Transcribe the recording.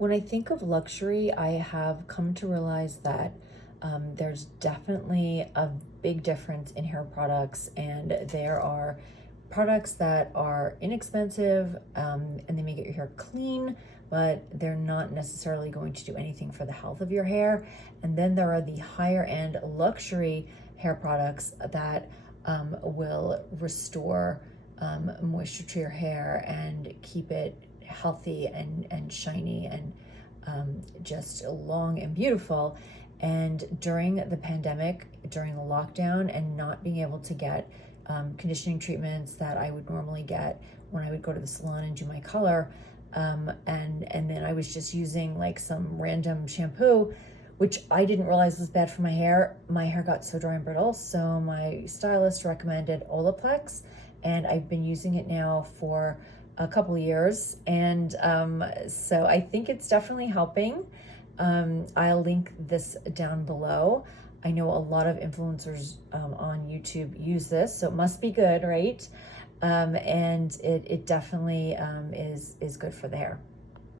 When I think of luxury, I have come to realize that there's definitely a big difference in hair products, and there are products that are inexpensive and they may get your hair clean, but they're not necessarily going to do anything for the health of your hair. And then there are the higher end luxury hair products that will restore moisture to your hair and keep it healthy and shiny and just long and beautiful. And during the pandemic, during the lockdown, and not being able to get conditioning treatments that I would normally get when I would go to the salon and do my color, and then I was just using like some random shampoo, which I didn't realize was bad for my hair. My hair got so dry and brittle, so my stylist recommended Olaplex, and I've been using it now for a couple of years, and so I think it's definitely helping. I'll link this down below. I know a lot of influencers on YouTube use this, so it must be good, right? And it definitely is good for the hair.